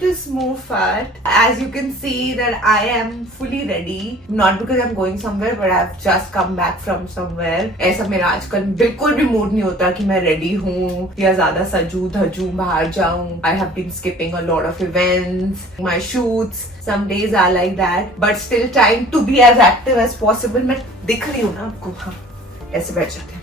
to smooth fat. As you can see that I am fully ready. Not because I'm going somewhere, but I've just come back from somewhere. ऐसा मेरा आजकल बिल्कुल भी mood नहीं होता कि मैं रेडी हूँ या ज्यादा सजू धजू बाहर जाऊँ. I have been skipping a lot of events, my shoots. Some days are like that, but still trying to be as active as possible. मैं दिख रही हूँ ना आपको? हाँ, ऐसे बैठ जाते हैं.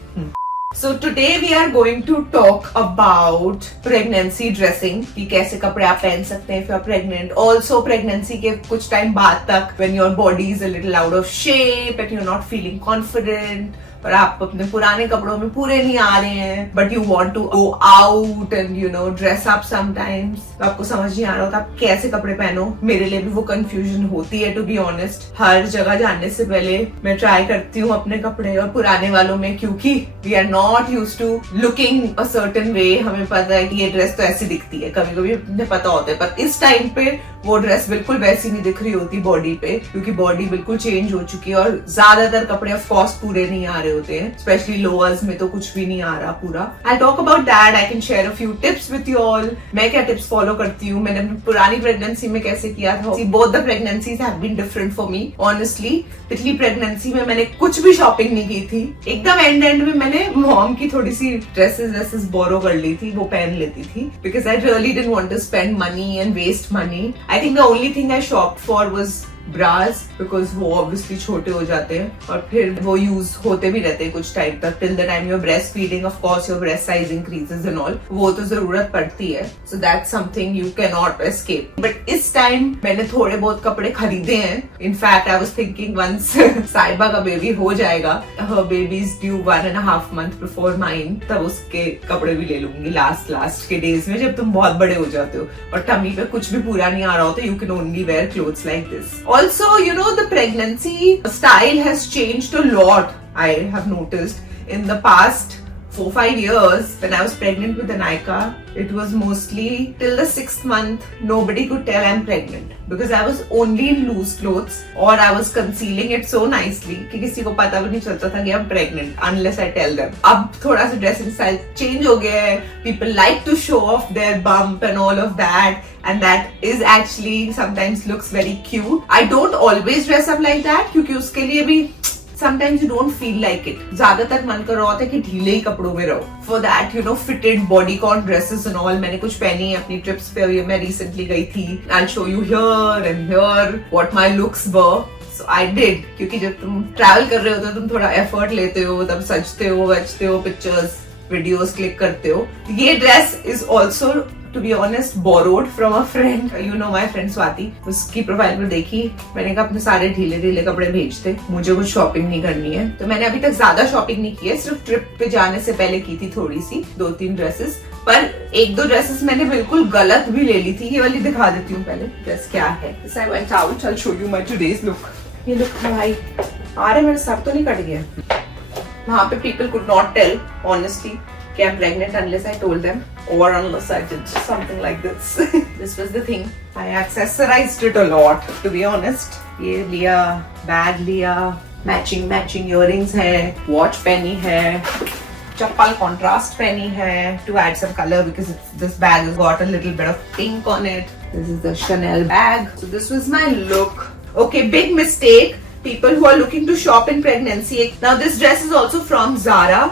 So today we are going to talk about pregnancy dressing कि कैसे कपड़े आप पहन सकते हैं if you are pregnant. Also pregnancy के कुछ टाइम बाद तक when your body is a little out of shape and you're not feeling confident और आप अपने पुराने कपड़ों में पूरे नहीं आ रहे हैं but you want to go out and you know dress up sometimes. तो आपको समझ नहीं आ रहा होता आप कैसे कपड़े पहनो. मेरे लिए भी वो कंफ्यूजन होती है to be honest. हर जगह जाने से पहले मैं ट्राई करती हूँ अपने कपड़े और पुराने वालों में क्योंकि we are not used to looking a certain way. हमें पता है कि ये ड्रेस तो ऐसी दिखती है, कभी कभी हमें पता होता है, पर इस टाइम पे वो ड्रेस बिल्कुल वैसी नहीं दिख रही होती बॉडी पे क्योंकि बॉडी बिल्कुल चेंज हो चुकी है और ज्यादातर कपड़े ऑफ कोर्स पूरे नहीं आ रहे होते हैं. स्पेशली लोअर्स में तो कुछ भी नहीं आ रहा पूरा. I talk about that. I can share a few tips with you all. मैं क्या टिप्स फॉलो करती हूँ, मैंने अपनी पुरानी प्रेगनेंसी में कैसे किया था. Both the pregnancies have been different for me honestly. पिछली प्रेगनेंसी में मैंने कुछ भी शॉपिंग नहीं की थी. एकदम एंड में मैंने मॉम की थोड़ी सी ड्रेसेस बोरो कर ली थी, वो पहन लेती थी because I really didn't want to spend money and waste money. I think the only thing I shopped for was bras because वो ऑब्वियसली छोटे हो जाते हैं और फिर वो यूज होते भी रहते हैं कुछ टाइम तक. Till the time your breast feeding of course your breast size increases and all, वो तो जरूरत पड़ती है. So that's something you can not escape. But इस टाइम मैंने थोड़े बहुत कपड़े खरीदे हैं. In fact I was thinking once Saiba का बेबी हो जाएगा, her baby is due 1.5 months before mine, तब उसके कपड़े भी ले लूंगी लास्ट के डेज में जब तुम बहुत बड़े हो जाते हो और टमी पे कुछ भी पूरा नहीं आ रहा होता. You can only wear clothes like this. Also, you know, the pregnancy style has changed a lot. I have noticed in the past 4-5 years when I was pregnant with Anika, it was mostly till the 6th month nobody could tell I'm pregnant because I was only in loose clothes or I was concealing it so nicely कि किसी को पता भी नहीं चलता था कि I'm pregnant unless I tell them. अब थोड़ा सा dressing style change हो गया है. People like to show off their bump and all of that and that is actually sometimes looks very cute. I don't always dress up like that क्योंकि उसके लिए भी sometimes you don't feel like it. ज्यादातर मन कर रहा होता है कि ढीले ही कपड़ों में रहो. For that, you know, fitted bodycon dresses and all मैंने कुछ पहनी है अपनी ट्रिप्स पे. मैं recently गई थी. I'll show you here and here what my looks were. So I did. क्योंकि जब तुम ट्रैवल कर रहे होते हो तुम थोड़ा एफर्ट लेते हो, तब सजते हो, बचते हो, पिक्चर्स वीडियोस क्लिक करते हो. ये dress is also to be honest borrowed from a friend. You know my friend Swati. उसकी प्रोफाइल पर देखी, मैंने कहा अपने सारे ढीले कपड़े भेज दे, मुझे कुछ शॉपिंग नहीं करनी है. तो मैंने अभी तक ज्यादा शॉपिंग नहीं की है, सिर्फ ट्रिप पे जाने से पहले की थी थोड़ी सी 2-3 ड्रेसेस. पर 1-2 ड्रेसेस मैंने बिल्कुल गलत भी ले ली थी. ये वाली दिखा देती हूँ पहले ड्रेस क्या है. I went out. I'll show you my today's look. ये लुक भाई आ रहा है, मेरा सर तो नहीं कट गया. वहाँ पे people could not tell honestly कि I'm pregnant unless I told them or unless I did something like this. This was the thing. I accessorized it a lot, to be honest. ये लिया, bag लिया, matching earrings है, watch पहनी है, चप्पल contrast पहनी है to add some color because this bag has got a little bit of pink on it. This is the Chanel bag. So this was my look. Okay, big mistake. People who are looking to shop in pregnancy. Now this dress is also from Zara.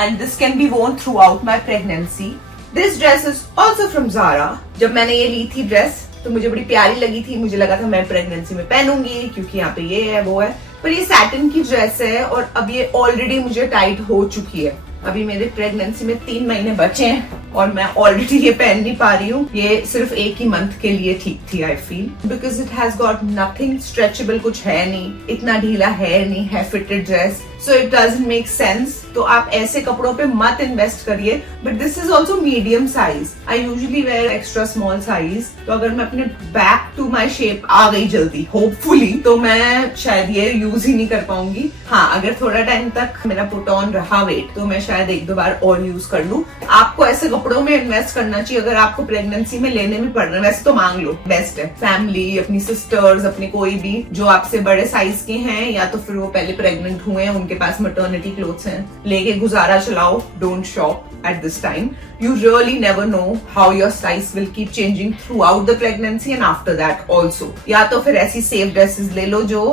And this can be worn throughout my pregnancy. This dress is also from Zara. जब मैंने ये ली थी dress तो मुझे बड़ी प्यारी लगी थी. मुझे लगा था मैं प्रेगनेंसी में पहनूंगी क्योंकि यहाँ पे ये है वो है. पर ये सैटिन की ड्रेस है और अब ये ऑलरेडी मुझे टाइट हो चुकी है. अभी मेरे प्रेगनेंसी में 3 महीने बचे हैं और मैं ऑलरेडी ये पहन नहीं पा रही हूँ. ये सिर्फ 1 ही मंथ के लिए ठीक थी I feel because it has got nothing stretchable. कुछ है नहीं, इतना ढीला है नहीं, है fitted dress. So it doesn't make sense. तो आप ऐसे कपड़ों पे मत इन्वेस्ट करिए. But this is also medium size. I usually wear extra small size. तो अगर मैं अपने बैक टू माई शेप आ गई जल्दी होपफुली तो मैं शायद ये यूज ही नहीं कर पाऊंगी. हाँ, अगर थोड़ा टाइम तक मेरा पुट ऑन रहा वेट तो मैं शायद 1-2 बार और यूज कर लूं. आपको ऐसे कपड़ों में इन्वेस्ट करना चाहिए अगर आपको प्रेगनेंसी में लेने भी पड़ रहा है. वैसे तो मांग लो, बेस्ट है. फैमिली, अपनी सिस्टर्स, अपने कोई भी जो आपसे बड़े साइज के हैं या तो फिर वो पहले प्रेग्नेंट हुए हैं के पास maternity clothes हैं, लेके गुजारा चलाओ, don't shop at this time. You really never know how your size will keep changing throughout the pregnancy and after that also. या तो फिर ऐसी safe dresses ले लो जो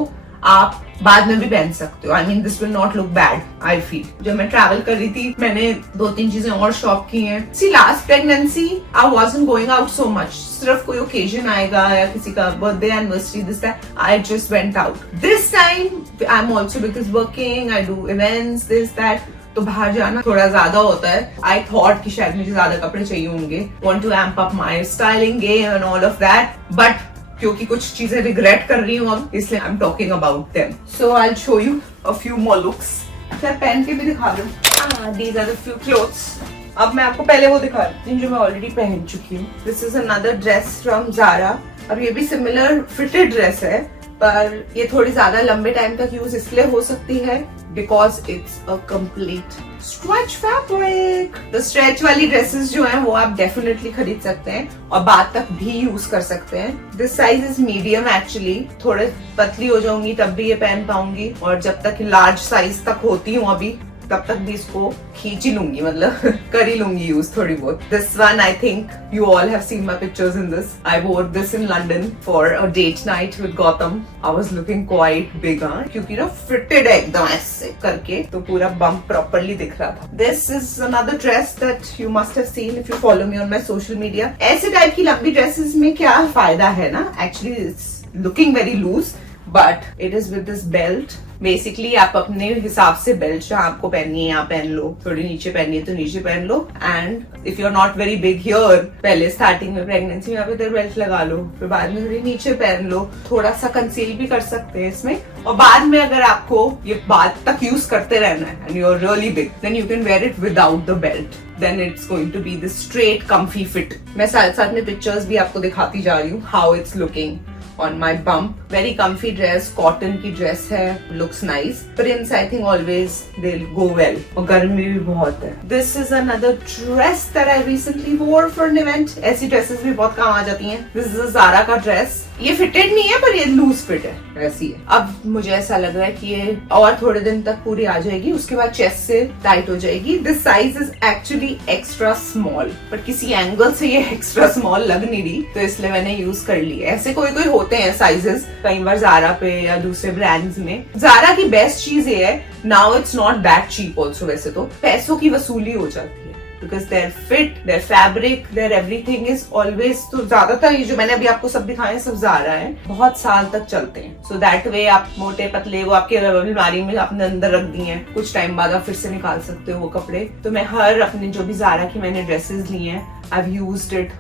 आप बाद में भी पहन सकते हो. I mean, this will not look bad, I feel. जब मैं ट्रैवल कर रही थी, मैंने 2-3 चीजें और शॉप की हैं. See, last pregnancy, I wasn't going out so much. सिर्फ कोई occasion आएगा या किसी का birthday, anniversary, this that, I just went out. This time, I'm also because working, I do events, this that. तो बाहर जाना थोड़ा ज्यादा होता है. I thought कि शायद मुझे ज्यादा कपड़े चाहिए होंगे. Want to amp up my styling game and all of that, but क्योंकि कुछ चीजें रिग्रेट कर रही हूँ अब, इसलिए I am talking about them. So I will show you a few more looks. सर पहन के भी दिखा दूं. These are the few clothes. अब मैं आपको पहले वो दिखा रही हूँ जो मैं ऑलरेडी पहन चुकी हूँ. This is another dress from Zara. अब ये भी सिमिलर फिटेड ड्रेस है, पर ये थोड़ी ज्यादा लंबे टाइम तक यूज इसलिए हो सकती है because it's a complete stretch fabric. तो स्ट्रेच वाली ड्रेसेस जो हैं वो आप डेफिनेटली खरीद सकते हैं और बाद तक भी यूज कर सकते हैं. This size is medium actually. थोड़े पतली हो जाऊंगी तब भी ये पहन पाऊंगी, और जब तक लार्ज साइज तक होती हूँ अभी तब तक भी इसको खींच ही लूंगी, मतलब कर ही लूंगी यूज थोड़ी बहुत. This one I think you all have seen my pictures in this. I wore this in London for a date night with Gautam. I was looking quite big, क्योंकि ना फिटेड है एकदम ऐसे करके, तो पूरा बम्प प्रॉपर्ली दिख रहा था. This is another dress that you must have seen if you follow me on my social media. ऐसे टाइप की लंबी ड्रेसेस में क्या फायदा है ना, actually it's looking very loose but it is with this belt. Basically आप अपने हिसाब से बेल्ट जहाँ आपको पहननी है यहाँ पहन लो, थोड़ी नीचे पहननी है तो नीचे पहन लो. And if you are not very big here, पहले स्टार्टिंग में प्रेगनेंसी में आप इधर बेल्ट लगा लो, फिर बाद में थोड़ी नीचे पहन लो. थोड़ा सा कंसील भी कर सकते हैं इसमें, और बाद में अगर आपको ये बाद तक यूज करते रहना है and you are really big, then you can wear it without the belt. Then it's going to be this straight comfy fit. मैं साथ साथ में पिक्चर्स भी आपको दिखाती जा रही हूँ how it's looking on my bump. Very comfy dress, cotton की dress है, looks nice. Prints I think always they'll go well. और गर्मी भी बहुत है. This is another dress that I recently wore for an event. ऐसी dresses भी बहुत काम आ जाती हैं. This is a Zara का dress. ये फिटेड नहीं है पर ये लूज फिट है, ऐसी है. अब मुझे ऐसा लग रहा है कि ये और थोड़े दिन तक पूरी आ जाएगी, उसके बाद चेस्ट से टाइट हो जाएगी. This size is actually extra small, पर किसी एंगल से ये एक्स्ट्रा स्मॉल लग नहीं रही, तो इसलिए मैंने यूज कर ली. ऐसे कोई कोई होते हैं साइजेस कई बार ज़ारा पे या दूसरे ब्रांड्स में. ज़ारा की बेस्ट चीज ये है, now it's not that cheap also. वैसे तो पैसों की वसूली हो जाती है because their fit, their fabric, their everything is always. तो ज्यादातर ये जो मैंने अभी आपको सब दिखाए हैं सब ज़ारा है, बहुत साल तक चलते हैं. so that way आप मोटे पतले वो आपके अलमारी में आपने अंदर रख दिए हैं, कुछ टाइम बाद आप फिर से निकाल सकते हो वो कपड़े. तो मैं हर अपने जो भी ज़ारा की मैंने ड्रेसेस ली हैं, I've used it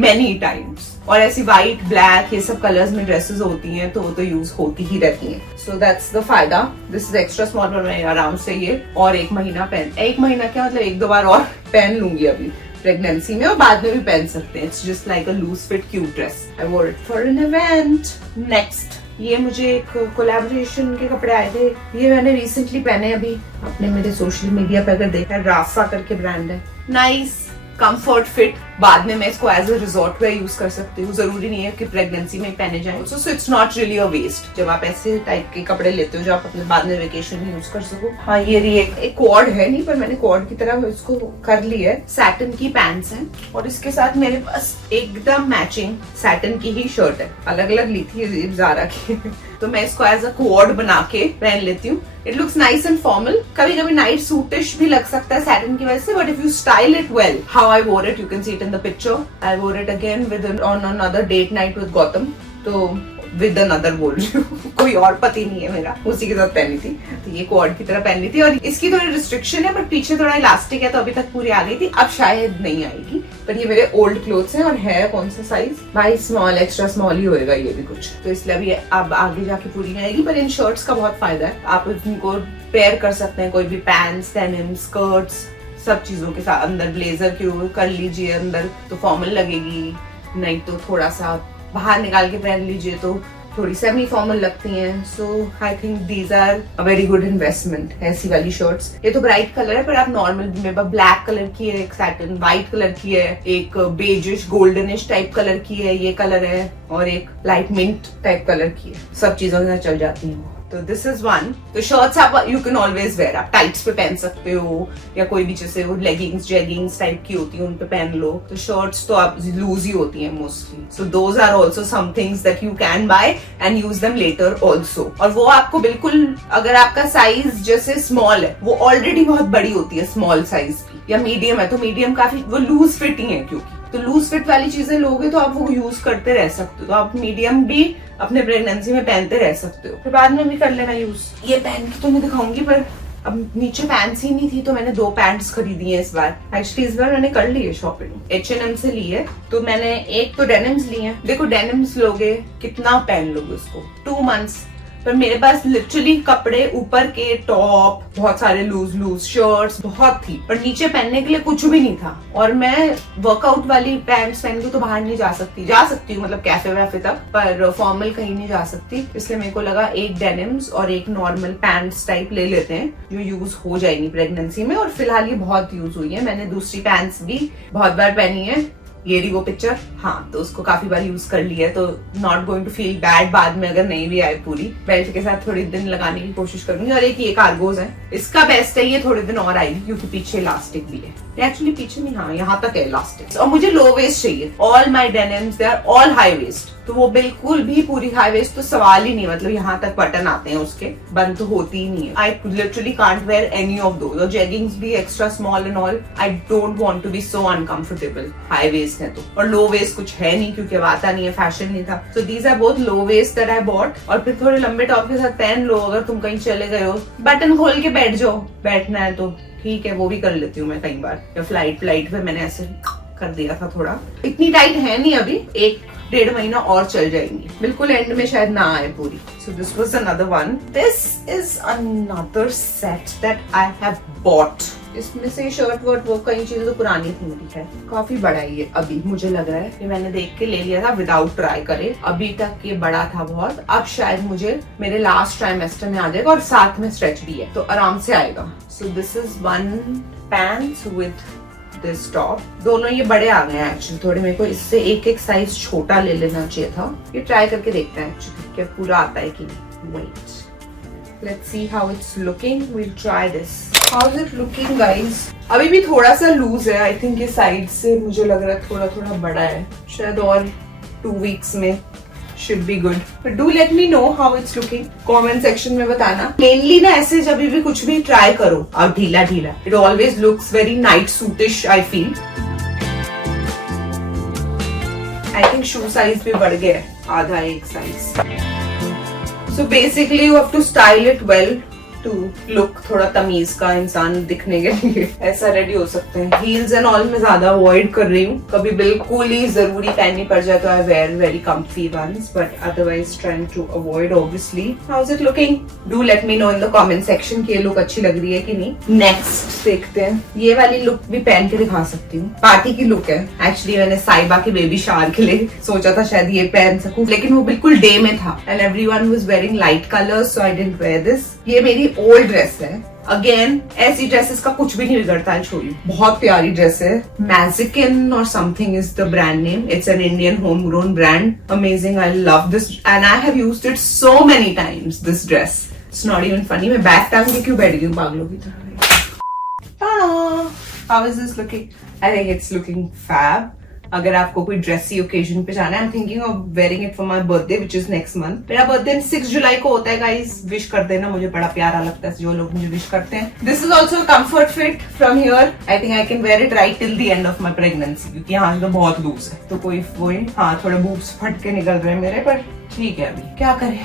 many times. और ऐसी व्हाइट ब्लैक ये सब कलर्स में ड्रेसेस होती हैं तो वो तो यूज होती ही रहती हैं. सो दैट्स द फायदा. दिस इज एक्स्ट्रा स्मॉल, पर मैं आराम से ये और एक महीना क्या मतलब 1-2 बार और पहन लूंगी अभी प्रेगनेंसी में, और बाद में भी पहन सकते हैं. It's just like a loose fit cute dress. I wore it for an event. Next ये मुझे एक कोलैबोरेशन के कपड़े आए थे. ये मैंने रिसेंटली पहने अभी अपने मेरे सोशल मीडिया पे, अगर देखा है, राफा करके ब्रांड है. Nice comfort fit. बाद में मैं इसको as a resort wear use कर सकती हूँ, जरूरी नहीं है कि प्रेगनेंसी में पहने जाए. So it's not really a waste जब आप ऐसे टाइप के कपड़े लेते हो जो आप अपने बाद में वेकेशन में यूज कर सको. हाँ ये एक क्वाड है नहीं, पर मैंने क्वाड की तरह इसको कर ली है. सैटिन की पैंट्स हैं और इसके साथ मेरे पास एकदम मैचिंग सैटिन की ही शर्ट है. अलग अलग ली थी ज़ारा की तो मैं इसको एज अ क्वाड बना के पहन लेती हूँ. It looks nice and formal. कभी कभी नाइट सूटिश भी लग सकता है सैटिन की वजह से, but if you style it well, how I wore it, you can see it in the picture. I wore it again with on another date night with Gautam. तो विद अनदर बोल रही हूँ, कोई और पति नहीं है मेरा, उसी के साथ पहनी थी. तो ये क्वाड की तरह पहनी थी, और इसकी थोड़ी रिस्ट्रिक्शन है, पर पीछे थोड़ा इलास्टिक है तो अभी तक पूरी आ गई थी. अब शायद नहीं आएगी, पर ये मेरे ओल्ड क्लोथ्स हैं. और है कौन सा साइज भाई, स्मॉल, एक्स्ट्रा स्मॉल ही होएगा ये भी कुछ, तो इसलिए अभी अब आगे जाके पूरी नहीं आएगी. पर इन शर्ट्स का बहुत फायदा है, आप इनको पेयर कर सकते हैं कोई भी पैंट्स, डेनिम, स्कर्ट्स, सब चीजों के साथ. अंदर ब्लेजर क्यों कर लीजिए अंदर तो फॉर्मल लगेगी, नहीं तो थोड़ा सा बाहर निकाल के पहन लीजिए तो थोड़ी सेमी फॉर्मल लगती हैं. So I think these are a very good investment. ऐसी वाली शर्ट्स, ये तो ब्राइट कलर है, पर आप नॉर्मल मेरे पास ब्लैक कलर की है, एक सैटिन व्हाइट कलर की है, एक बेजिश गोल्डनिश टाइप कलर की है, ये कलर है, और एक लाइट मिंट टाइप कलर की है. सब चीजों के साथ चल जाती है. तो दिस इज वन। तो शर्ट्स आप यू कैन ऑलवेज वेयर, आप टाइट्स पे पहन सकते हो या कोई भी जैसे वो लेगिंग्स जेगिंग्स टाइप की होती है उन पे पहन लो। तो शर्ट्स तो आप लूज ही होती हैं mostly, so those are also some things that you can buy and use them later also. और वो आपको बिल्कुल, अगर आपका साइज जैसे स्मॉल है, वो ऑलरेडी बहुत बड़ी होती है स्मॉल साइज की, या मीडियम है तो मीडियम काफी वो लूज फिटिंग है, क्योंकि तो लूज फिट वाली चीजें लोगे तो आप वो यूज करते रह सकते हो। तो आप मीडियम भी अपने प्रेगनेंसी में पहनते रह सकते हो, फिर बाद में भी कर लेना यूज। ये पहन के तो मैं दिखाऊंगी, पर अब नीचे पैंट्स ही नहीं थी तो मैंने 2 पैंट्स खरीदी है इस बार। एक्चुअली इस बार मैंने कर ली है शॉपिंग, H&M से ली है। तो मैंने एक तो डेनिम्स ली है। देखो डेनिम्स लोगे कितना पहन लोगे उसको, 2 मंथ्स। पर मेरे पास लिटरली कपड़े, ऊपर के टॉप, बहुत सारे लूज शर्ट्स बहुत थी, पर नीचे पहनने के लिए कुछ भी नहीं था। और मैं वर्कआउट वाली पैंट्स पहन के तो बाहर नहीं जा सकती हूँ मतलब कैफे वैफे तक, पर फॉर्मल कहीं नहीं जा सकती। इसलिए मेरे को लगा एक डेनिम्स और एक नॉर्मल पैंट्स टाइप ले लेते हैं जो यूज हो जाएंगी प्रेगनेंसी में। और फिलहाल ये बहुत यूज हुई है, मैंने दूसरी पैंट्स भी बहुत बार पहनी है। ये रही वो पिक्चर, हाँ, तो उसको काफी बार यूज कर लिया है, तो not going to feel bad बाद में अगर नहीं भी आए पूरी। बेल्ट के साथ थोड़ी दिन लगाने की कोशिश करूंगी। और एक ये कार्गोज है, इसका बेस्ट है, ये थोड़े दिन और आएगी क्योंकि पीछे इलास्टिक भी है। एक्चुअली पीछे नहीं, हाँ यहाँ तक है इलास्टिक। और मुझे लो वेस्ट चाहिए। All my denims they are all high waist, तो वो बिल्कुल भी पूरी हाई वेस्ट तो सवाल ही नहीं, मतलब यहाँ तक बटन आते हैं उसके, बंद तो होती ही नहीं है। I literally can't wear any of those. और जेगिंग्स भी extra small and all, I don't want to be so uncomfortable. High waist है तो, और लो वेस्ट कुछ है नहीं क्योंकि अब आता नहीं है, फैशन नहीं था। So these are both low waist that I bought. और फिर थोड़े लंबे टॉप के साथ पहन लो, अगर तुम कहीं चले गए हो, बटन खोल के बैठ जाओ, बैठना है तो ठीक है, वो भी कर लेती हूँ मैं कई बार। या फ्लाइट पे मैंने ऐसे कर दिया था थोड़ा। इतनी टाइट है नहीं अभी, 1-1.5 महीना और चल जाएंगी, बिल्कुल एंड में शायद ना आए पूरी। So this was another one. This is another set that I have bought. इसमें से शर्ट वर्ट वो कई चीजें तो पुरानी थी मेरी, है काफी बड़ा है ये। अभी मुझे लग रहा है ये मैंने देख के ले लिया था विदाउट ट्राई करे, अभी तक ये बड़ा था बहुत। अब शायद मुझे मेरे लास्ट ट्राइमेस्टर में आ जाएगा, और साथ में स्ट्रेच भी है तो आराम से आएगा। So this is one pants with this top. दोनों ये बड़े आ गए हैं एक्चुअली थोड़े, मेरे को इससे एक साइज छोटा ले लेना चाहिए था। ये ट्राई करके देखते हैं एक्चुअली क्या पूरा आता है कि नहीं। Wait, let's see how it's looking. We'll try this. How's it looking, guys? अभी भी थोड़ा सा लूज है, आई थिंक ये साइड से मुझे लग रहा है थोड़ा थोड़ा बड़ा है, शायद और 2 weeks में should be good. But do let me know how it's looking. Comment section में बताना। Mainly ना ऐसे जब भी कुछ भी ट्राई करो और ढीला ढीला, it always looks very night suitish I feel. I think shoe size भी बढ़ गया है, आधा एक size. So basically you have to style it well to look थोड़ा तमीज का इंसान दिखने के लिए, ऐसा रेडी हो सकते हैं। हील्स एंड ऑल में ज्यादा अवॉइड कर रही हूँ, कभी बिल्कुल ही जरूरी पहननी पड़ जाए तो I wear very comfy ones, but otherwise trying to avoid obviously. How is it looking? Do let me know in the comment section कि ये लुक अच्छी लग रही है कि नहीं। नेक्स्ट देखते हैं, ये वाली लुक भी पहन के दिखा सकती हूँ, पार्टी की लुक है। एक्चुअली मैंने साइबा के बेबी शावर के लिए सोचा था शायद ये पहन सकूं, लेकिन वो बिल्कुल डे में था and everyone was wearing light colours, so I didn't wear this. ये मेरी ओल्ड ड्रेस है। अगेन ऐसी ड्रेसेस का कुछ भी नहीं बिगड़ता है, छोड़ी बहुत प्यारी ड्रेस है। मैजिकिन और something is the brand name, it's an Indian home grown brand. Amazing, I love this and I have used it so many times. This dress, it's not even funny. मैं बैक टांग के क्यों बैठ गई हूँ पागलों की तरह। How is this looking? I think it's looking fab. अगर आपको कोई ड्रेसी ओकेजन पे जाना है, I am thinking of wearing it for my birthday which is next month. मेरा बर्थडे 6 जुलाई को होता है गाइस, विश कर देना, मुझे बड़ा प्यारा लगता है जो लोग मुझे विश करते हैं। This is also comfort fit from here. I think I can wear it right till the end of my pregnancy, क्योंकि यहाँ से तो बहुत लूज है, तो कोई हाँ थोड़े बूब्स फट के निकल रहे हैं मेरे, पर ठीक है अभी क्या करें।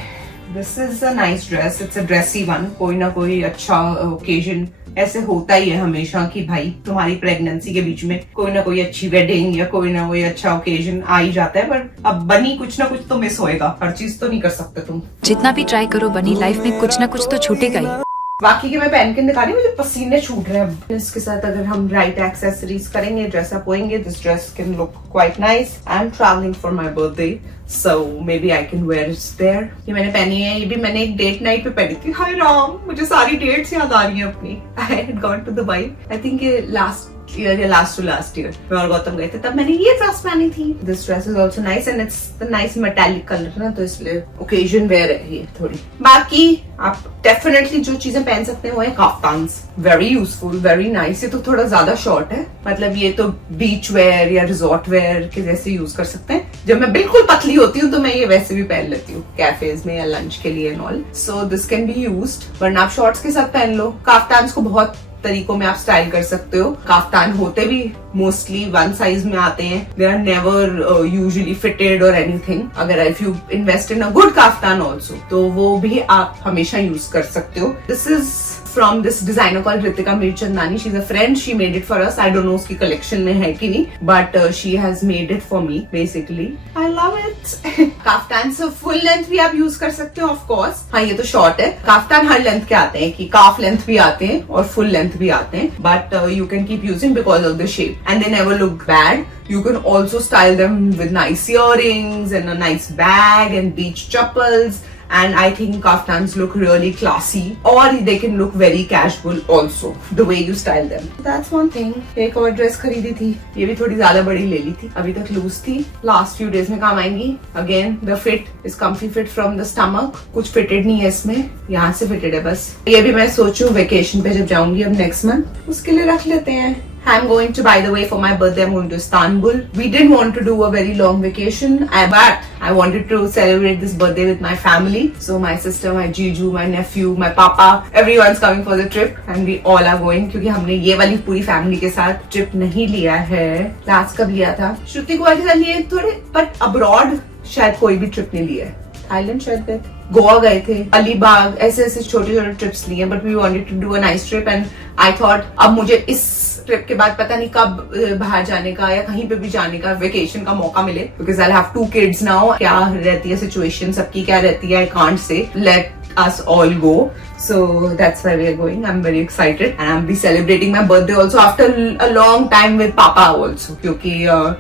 This is a nice dress, it's a dressy one. कोई ना कोई अच्छा ओकेजन ऐसे होता ही है हमेशा कि भाई तुम्हारी प्रेगनेंसी के बीच में कोई ना कोई अच्छी वेडिंग या कोई ना कोई अच्छा ओकेजन आ ही जाता है, पर अब बनी कुछ ना कुछ तो मिस होएगा, हर चीज तो नहीं कर सकते तुम। जितना भी ट्राई करो बनी, लाइफ में कुछ ना कुछ तो छूटेगा ही। बाकी के मैं पहन के दिखा रही हूँ, मुझे पसीने छूट रहे हैं। इसके साथ अगर हम राइट एक्सेसरीज करेंगे, ड्रेस अप होएंगे, this dress can look quite nice. I am travelling for my birthday, so maybe I can wear it there. ये मैंने पहनी है, ये भी मैंने एक डेट नाइट पे पहनी थी। हाय राम, मुझे सारी डेट्स याद आ रही हैं अपनी। I had gone to Dubai, I think ये लास्ट ईयर या लास्ट टू लास्ट ईयर मैं और गौतम गए थे, तब मैंने ये ड्रेस पहनी थी. This dress is also nice and it's the nice metallic colour ना, तो इसलिए ओकेजन वेयर है ये थोड़ी. बाकी आप डेफिनेटली जो चीजें पहन सकते हैं वो है kaftans. Very useful, very nice. ये तो थोड़ा ज्यादा शॉर्ट है, मतलब ये तो बीच वेयर या रिजॉर्ट वेयर के जैसे यूज कर सकते हैं. जब मैं बिल्कुल पतली होती हूँ तो मैं ये वैसे भी पहन लेती हूँ कैफेज में या लंच के लिए and all. So this can be used. वरना आप शॉर्ट्स के साथ पहन लो. काफ्तान्स को बहुत तरीकों में आप स्टाइल कर सकते हो. काफ्तान होते भी मोस्टली वन साइज में आते हैं. They are never usually fitted और एनीथिंग. अगर if you invest in a good kaftan also तो वो भी आप हमेशा यूज कर सकते हो. This is from this designer called Ritika Mirchandani. She's a friend. She made it for us. I don't know उसकी collection में है कि नहीं, but she has made it for me. Basically, I love it. Kaftan से full length भी आप use कर सकते हो, of course. हाँ, ये तो short है. काफ्तान हर length के आते हैं, कि calf length भी आते हैं और full length भी आते हैं. But you can keep using because of the shape, and they never look bad. You can also style them with nice earrings and a nice bag and beach chappals. And I think kaftans look really classy, or they can look very casual also, the way you style them. That's one thing. एक और dress खरीदी थी, ये भी थोड़ी ज्यादा बड़ी ले ली थी, अभी तक लूज थी. लास्ट फ्यू डेज में काम आएंगी. Again the fit is comfy fit from the stomach. कुछ फिटेड नहीं है इसमें, यहाँ से फिटेड है बस. ये भी मैं सोचूं वेकेशन पे जब जाऊंगी अब नेक्स्ट मंथ, उसके लिए रख लेते हैं. I'm going to, by the way, for my birthday, I'm going to Istanbul. We didn't want to do a very long vacation, but I wanted to celebrate this birthday with my family. So my sister, my Jiju, my nephew, my papa, everyone's coming for the trip, and we all are going. क्योंकि हमने ये वाली पूरी family के साथ trip नहीं लिया है. लास्ट कब लिया था? श्रुति कुमार के साथ लिए थोड़े, बट अब्रॉड शायद कोई भी ट्रिप नहीं लिया है. थाईलैंड शायद गए थे, गोवा गए थे, अलीबाग, ऐसे ऐसे छोटे छोटे ट्रिप्स लिए. But we wanted to do a nice trip and I thought अब मुझे इस ट्रिप के बाद पता नहीं कब बाहर जाने का या कहीं पे भी जाने का वेकेशन का मौका मिले, because I have 2 kids now. क्या रहती है सिचुएशन सबकी, क्या रहती है, I can't say. Let us all go. So that's why we are going. I'm very excited and I'm be celebrating my birthday also after a long time with Papa also. क्योंकि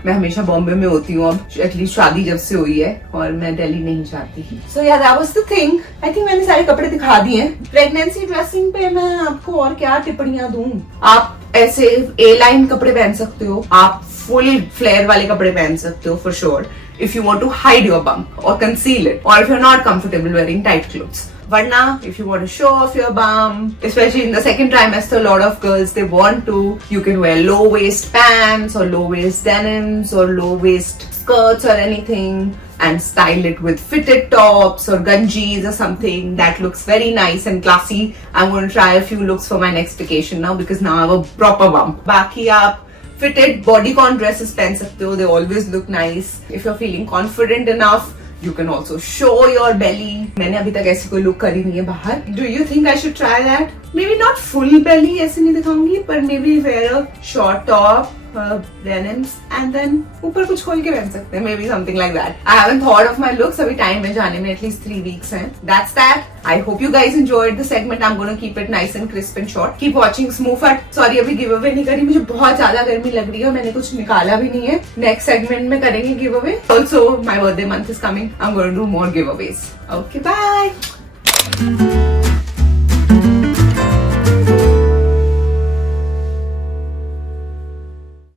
मैं हमेशा बॉम्बे में होती हूँ अब, एटलीस्ट शादी जब से हुई है, और मैं दिल्ली नहीं जाती. So yeah, that was the thing. I think मैंने सारे कपड़े दिखा दिए हैं. प्रेगनेंसी ड्रेसिंग पे मैं आपको और क्या टिप्पणियां दूं. आप ऐसे ए लाइन कपड़े पहन सकते हो, आप फुल फ्लेयर वाले कपड़े पहन सकते हो for sure. If you want to hide your bump or conceal it, or if you're not comfortable wearing tight clothes. Varna, if you want to show off your bump, especially in the second trimester, a lot of girls, they want to, you can wear low waist pants or low waist denims or low waist skirts or anything and style it with fitted tops or ganjis or something that looks very nice and classy. I'm going to try a few looks for my next vacation now because now I have a proper bump. Baki aap fitted bodycon dresses पहन सकते हो, they always look nice. If you're feeling confident enough, you can also show your belly. मैंने अभी तक ऐसी कोई look करी नहीं है बाहर. Do you think I should try that? Maybe not full belly ऐसे नहीं दिखाऊंगी, पर maybe wear a short top, denims, and then ऊपर कुछ खोल के पहन सकते हैं. Maybe something like that. I haven't thought of my looks. अभी टाइम है जाने में, at least 3 weeks हैं. That's that. I hope you guys enjoyed the segment. I'm going to keep it nice and crisp and short. Keep watching Smoothut. Sorry अभी give away नहीं करी, मुझे बहुत ज्यादा गर्मी लग रही है, मैंने कुछ निकाला भी नहीं है. Next segment में करेंगे give away. Also my birthday month is coming. I'm going to do more giveaways. Okay, bye.